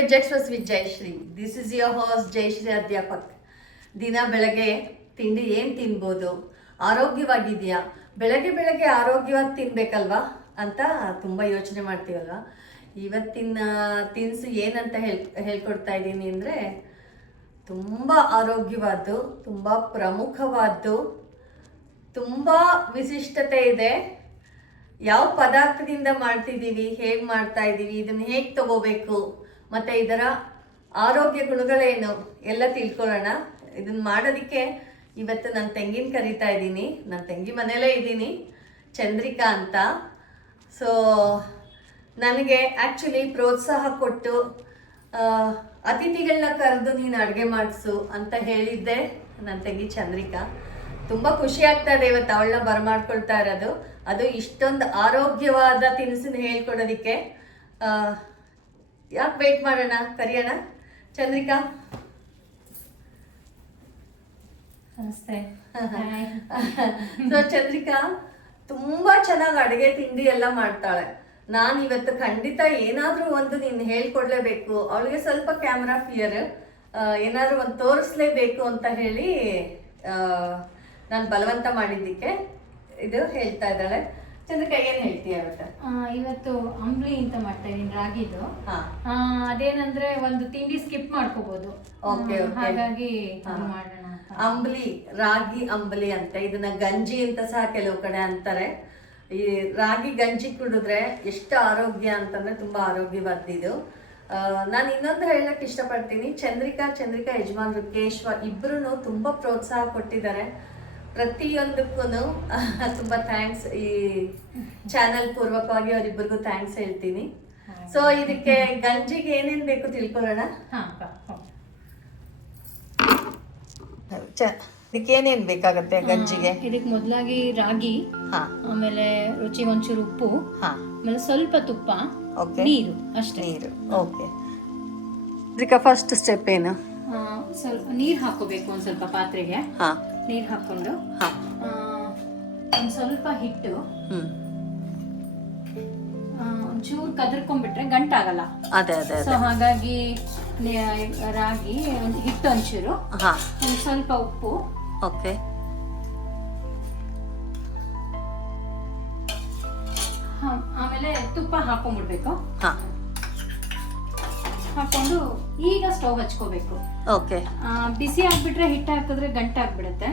Veg express with Jayashree. This is your host Jayashree Adhyapak. ದಿನ ಬೆಳಗ್ಗೆ ತಿಂಡಿ ಏನು ತಿನ್ಬೋದು, ಆರೋಗ್ಯವಾಗಿದೆಯಾ, ಬೆಳಗ್ಗೆ ಆರೋಗ್ಯವಾಗಿ ತಿನ್ಬೇಕಲ್ವಾ ಅಂತ ತುಂಬ ಯೋಚನೆ ಮಾಡ್ತೀವಲ್ವಾ. ಇವತ್ತಿನ ತಿನಿಸು ಏನಂತ ಹೇಳ್ಕೊಡ್ತಾ ಇದ್ದೀನಿ ಅಂದರೆ, ತುಂಬ ಆರೋಗ್ಯವಾದ್ದು, ತುಂಬ ಪ್ರಮುಖವಾದ್ದು, ತುಂಬ ವಿಶಿಷ್ಟತೆ ಇದೆ. ಯಾವ ಪದಾರ್ಥದಿಂದ ಮಾಡ್ತಿದ್ದೀವಿ, ಹೇಗೆ ಮಾಡ್ತಾ ಇದ್ದೀವಿ, ಇದನ್ನು ಹೇಗೆ ತಗೋಬೇಕು, ಮತ್ತು ಇದರ ಆರೋಗ್ಯ ಗುಣಗಳೇನು ಎಲ್ಲ ತಿಳ್ಕೊಳ್ಳೋಣ. ಇದನ್ನು ಮಾಡೋದಕ್ಕೆ ಇವತ್ತು ನನ್ನ ತಂಗಿನ ಕರಿತಾ ಇದ್ದೀನಿ. ನನ್ನ ತಂಗಿ ಮನೆಯಲ್ಲೇ ಇದ್ದೀನಿ, ಚಂದ್ರಿಕಾ ಅಂತ. ಸೊ ನನಗೆ ಆ್ಯಕ್ಚುಲಿ ಪ್ರೋತ್ಸಾಹ ಕೊಟ್ಟು ಅತಿಥಿಗಳನ್ನ ಕರೆದು ನೀನು ಅಡುಗೆ ಮಾಡಿಸು ಅಂತ ಹೇಳಿದ್ದೆ ನನ್ನ ತಂಗಿ ಚಂದ್ರಿಕಾ. ತುಂಬ ಖುಷಿ ಆಗ್ತಾ ಇದೆ ಇವತ್ತು ಅವಳನ್ನ ಬರಮಾಡ್ಕೊಳ್ತಾ ಇರೋದು. ಅದು ಇಷ್ಟೊಂದು ಆರೋಗ್ಯವಾದ ತಿನಿಸನ್ನ ಹೇಳ್ಕೊಡೋದಕ್ಕೆ. ಯಾಕೆ ವೆಯ್ಟ್ ಮಾಡೋಣ, ಕರಿಯೋಣ ಚಂದ್ರಿಕಾ. ನಮಸ್ತೆ. ಸೊ ಚಂದ್ರಿಕಾ ತುಂಬ ಚೆನ್ನಾಗಿ ಅಡುಗೆ ತಿಂಡಿ ಎಲ್ಲ ಮಾಡ್ತಾಳೆ. ನಾನು ಇವತ್ತು ಖಂಡಿತ ಏನಾದರೂ ಒಂದು ನೀನು ಹೇಳ್ಕೊಡ್ಲೇಬೇಕು. ಅವಳಿಗೆ ಸ್ವಲ್ಪ ಕ್ಯಾಮ್ರಾ ಫಿಯರ್, ಏನಾದರೂ ಒಂದು ತೋರಿಸ್ಲೇಬೇಕು ಅಂತ ಹೇಳಿ ನಾನು ಬಲವಂತ ಮಾಡಿದ್ದಕ್ಕೆ ಇದು ಹೇಳ್ತಾ ಇದ್ದಾಳೆ. ಚಂದ್ರಿಕಾ ಏನು ಹೇಳ್ತೀಯ ಇವತ್ತು ಅಂಬ್ಲಿ ಅಂತ ಮಾಡ್ತಾ ಇದೀನಿ, ರಾಗಿದು. ಅದೇನಂದ್ರೆ ಒಂದು ತಿಂಡಿ ಸ್ಕಿಪ್ ಮಾಡ್ಕೋಬಹುದು. ಹಾಗಾಗಿ ಮಾಡೋಣ. ಅಂಬ್ಲಿ, ರಾಗಿ ಅಂಬ್ಲಿ ಅಂತ, ಇದನ್ನ ಗಂಜಿ ಅಂತ ಸಹ ಕೆಲವು ಕಡೆ ಅಂತಾರೆ. ಈ ರಾಗಿ ಗಂಜಿ ಕುಡಿದ್ರೆ ಎಷ್ಟು ಆರೋಗ್ಯ ಅಂತಂದ್ರೆ ತುಂಬಾ ಆರೋಗ್ಯವಾದ್ದು. ನಾನು ಇನ್ನೊಂದು ಹೇಳಕ್ ಇಷ್ಟಪಡ್ತೀನಿ. ಚಂದ್ರಿಕಾ ಯಜಮಾನ್ರು ಕೇಶವ ಇಬ್ರು ತುಂಬಾ ಪ್ರೋತ್ಸಾಹ ಕೊಟ್ಟಿದ್ದಾರೆ ಪ್ರತಿಯೊಂದಕ್ಕೂ. ತುಂಬಾ ಥ್ಯಾಂಕ್ಸ್. ಈ ಚಾನಲ್ ಪೂರ್ವಕವಾಗಿ ಅವರಿಬ್ಬರಿಗೂ ಥ್ಯಾಂಕ್ಸ್ ಹೇಳ್ತೀನಿ. ಸೊ ಇದಕ್ಕೆ ಗಂಜಿಗೆ ಏನೇನ್ ಬೇಕು ತಿಳ್ಕೊಳ್ಳೋಣ. ಇದಕ್ಕೆ ಏನೇನ್ ಬೇಕಾಗತ್ತೆ ಗಂಜಿಗೆ? ಇದಕ್ಕೆ ಮೊದಲಾಗಿ ರಾಗಿ, ಆಮೇಲೆ ರುಚಿಗೆ ಒಂಚೂರು ಉಪ್ಪು, ಆಮೇಲೆ ಸ್ವಲ್ಪ ತುಪ್ಪ, ನೀರು, ಅಷ್ಟೇ. ನೀರು, ಓಕೆ. ಇದಕ್ಕೆ ಫಸ್ಟ್ ಸ್ಟೆಪ್ ಏನು? ಸ್ವಲ್ಪ ನೀರು ಹಾಕೋಬೇಕು. ಒಂದ್ ಸ್ವಲ್ಪ ಪಾತ್ರೆಗೆ ನೀರು ಹಾಕೊಂಡು ಒಂದ್ ಸ್ವಲ್ಪ ಹಿಟ್ಟು, ಒಂಚೂರು ಕದರ್ಕೊಂಡ್ಬಿಟ್ರೆ ಗಂಟಾಗಲ್ಲ. ಸೊ ಹಾಗಾಗಿ ರಾಗಿ ಹಿಟ್ಟು ಒಂಚೂರು, ಒಂದ್ ಸ್ವಲ್ಪ ಉಪ್ಪು, ಓಕೆ, ಆಮೇಲೆ ತುಪ್ಪ ಹಾಕೊಂಡ್ಬಿಡ್ಬೇಕು. ಹಾಕೊಂಡು ಈಗ ಸ್ಟವ್ ಹಚ್ಕೋಬೇಕು. ಓಕೆ. ಬಿಸಿ ಆಗ್ಬಿಟ್ರೆ ಹಿಟ್ಟು ಹಾಕಿದ್ರೆ ಗಂಟಾಗ್ಬಿಡುತ್ತೆ,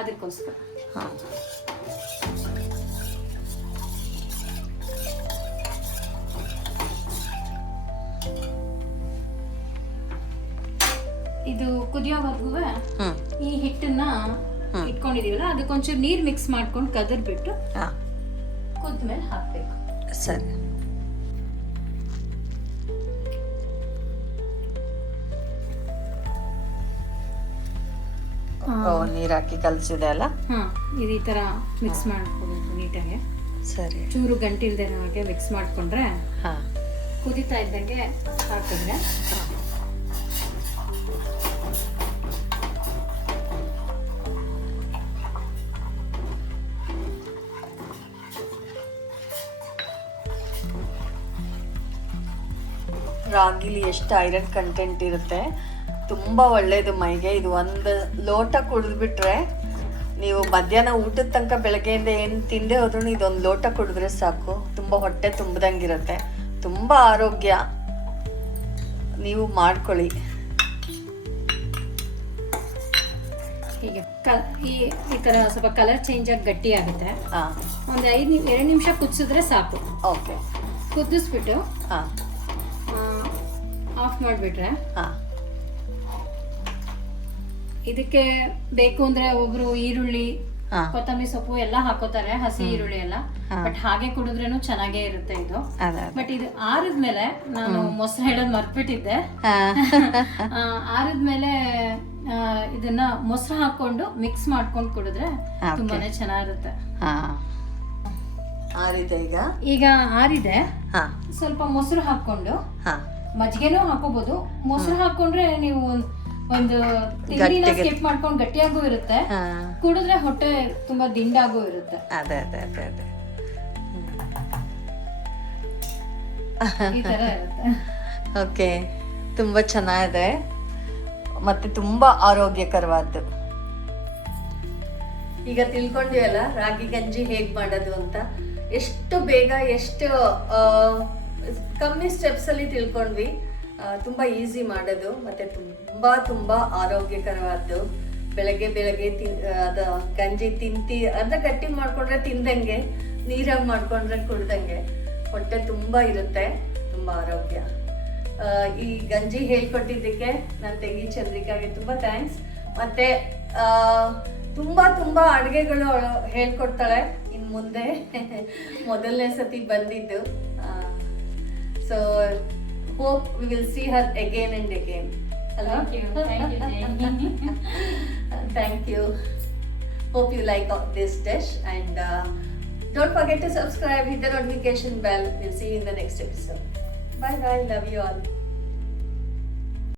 ಅದಕ್ಕೋಸ್ಕರ. ಇದು ಕುದಿಯೋವರೆಗೂ ಈ ಹಿಟ್ಟನ್ನ ಇಟ್ಕೊಂಡಿದೀವಲ್ಲ, ಅದಕ್ಕೊಂಚೂರು ನೀರ್ ಮಿಕ್ಸ್ ಮಾಡ್ಕೊಂಡು ಕದರ್ಬಿಟ್ಟು ಕುದ್ಮೇಲೆ ಹಾಕ್ಬೇಕು. ಸರಿ. ನೀರ್ ಹಾಕಿ ಕಲ್ಸಿದೆ ಅಲ್ಲ, ಈ ತರ ಮಿಕ್ಸ್ ಮಾಡ್ಕೋಬೇಕು ನೀಟಾಗಿ. ಸರಿ. ಚೂರು ಗಂಟಿಲ್ದೆ ಹಾಗೆ ಮಿಕ್ಸ್ ಮಾಡ್ಕೊಂಡ್ರೆ ಕುದಿತಾ ಇದ್ದಂಗೆ ಹಾಕಿದ್ರೆ ರಾಗಿಲಿ ಎಷ್ಟು ಐರನ್ ಕಂಟೆಂಟ್ ಇರುತ್ತೆ, ತುಂಬ ಒಳ್ಳೆಯದು ಮೈಗೆ. ಇದು ಒಂದು ಲೋಟ ಕುಡಿದ್ಬಿಟ್ರೆ, ನೀವು ಮಧ್ಯಾಹ್ನ ಊಟದ ತನಕ ಬೆಳಗ್ಗೆಯಿಂದ ಏನು ತಿಂದೆ ಹೋದ್ರೂ ಇದೊಂದು ಲೋಟ ಕುಡಿದ್ರೆ ಸಾಕು, ತುಂಬ ಹೊಟ್ಟೆ ತುಂಬ್ದಂಗಿರುತ್ತೆ, ತುಂಬ ಆರೋಗ್ಯ. ನೀವು ಮಾಡ್ಕೊಳ್ಳಿ. ಹೀಗೆ ಈ ಥರ ಸ್ವಲ್ಪ ಕಲರ್ ಚೇಂಜ್ ಆಗಿ ಗಟ್ಟಿ ಆಗುತ್ತೆ. ಒಂದು 2 ನಿಮಿಷ ಕುದಿಸಿದ್ರೆ ಸಾಕು. ಓಕೆ. ಕುದಿಸ್ಬಿಟ್ಟು ಆಫ್ ಮಾಡಿಬಿಟ್ರೆ, ಇದಕ್ಕೆ ಬೇಕು ಅಂದ್ರೆ ಒಬ್ರು ಈರುಳ್ಳಿ, ಕೊತ್ತಂಬರಿ ಸೊಪ್ಪು ಎಲ್ಲ ಹಾಕೋತಾರೆ, ಹಸಿ ಈರುಳ್ಳಿ ಎಲ್ಲ. ಬಟ್ ಹಾಗೆ ಕುಡಿದ್ರೇನು ಚೆನ್ನಾಗೇ ಇರುತ್ತೆ ಇದು. ಬಟ್ ಇದು ಆರಿದ್ಮೇಲೆ, ನಾನು ಮೊಸರು ಹೇಳೋದು ಮರ್ತ್ಬಿಟ್ಟಿದ್ದೆ, ಆರಿದ್ಮೇಲೆ ಇದನ್ನ ಮೊಸರು ಹಾಕೊಂಡು ಮಿಕ್ಸ್ ಮಾಡ್ಕೊಂಡು ಕುಡಿದ್ರೆ ತುಂಬಾನೇ ಚೆನ್ನಾಗಿರುತ್ತೆ. ಈಗ ಆರಿದೆ, ಸ್ವಲ್ಪ ಮೊಸರು ಹಾಕೊಂಡು, ಮಜ್ಜಿಗೆನೂ ಹಾಕೋಬಹುದು. ಮೊಸರು ಹಾಕೊಂಡ್ರೆ ನೀವು ಒಂದು ತಿಂಡಿನ ಸ್ಕಿಪ್ ಮಾಡ್ಕೊಂಡು ಗಟ್ಟಿಯಾಗೂ ಇರುತ್ತೆ, ಕುಡಿದ್ರೆ ಹೊಟ್ಟೆ ತುಂಬಾ ದಿಂಡಾಗೂ ಇರುತ್ತೆ. ಈ ತರ ಇರುತ್ತೆ. ಓಕೆ. ತುಂಬ ಚೆನ್ನಾಗಿದೆ ಮತ್ತು ತುಂಬ ಆರೋಗ್ಯಕರವಾದ್ದು. ಈಗ ತಿಳ್ಕೊಂಡ್ವಿ ರಾಗಿ ಗಂಜಿ ಹೇಗೆ ಮಾಡೋದು ಅಂತ. ಎಷ್ಟು ಬೇಗ ಎಷ್ಟು ಕಮ್ಮಿ ಸ್ಟೆಪ್ಸಲ್ಲಿ ತಿಳ್ಕೊಂಡ್ವಿ. ತುಂಬ ಈಸಿ ಮಾಡೋದು ಮತ್ತು ತುಂಬ ತುಂಬ ಆರೋಗ್ಯಕರವಾದ್ದು. ಬೆಳಗ್ಗೆ ಅದು ಗಂಜಿ ಅದನ್ನ ಗಟ್ಟಿ ಮಾಡ್ಕೊಂಡ್ರೆ ತಿಂದಂಗೆ, ನೀರಾಗಿ ಮಾಡ್ಕೊಂಡ್ರೆ ಕುಡ್ದಂಗೆ, ಹೊಟ್ಟೆ ತುಂಬ ಇರುತ್ತೆ, ತುಂಬ ಆರೋಗ್ಯ. ಈ ಗಂಜಿ ಹೇಳ್ಕೊಟ್ಟಿದ್ದಕ್ಕೆ ನನ್ನ ತಂಗಿ ಚಂದ್ರಿಕಾಗೆ ತುಂಬ ಥ್ಯಾಂಕ್ಸ್. ಮತ್ತು ತುಂಬ ಅಡುಗೆಗಳು ಹೇಳ್ಕೊಡ್ತಾಳೆ ಇನ್ನು ಮುಂದೆ. ಮೊದಲನೇ ಸತಿ ಬಂದಿದ್ದು. So hope we will see her again and again. Thank you. Hope you like this dish, and don't forget to subscribe, hit the notification bell. We'll see you in the next episode. Bye bye. Love you all.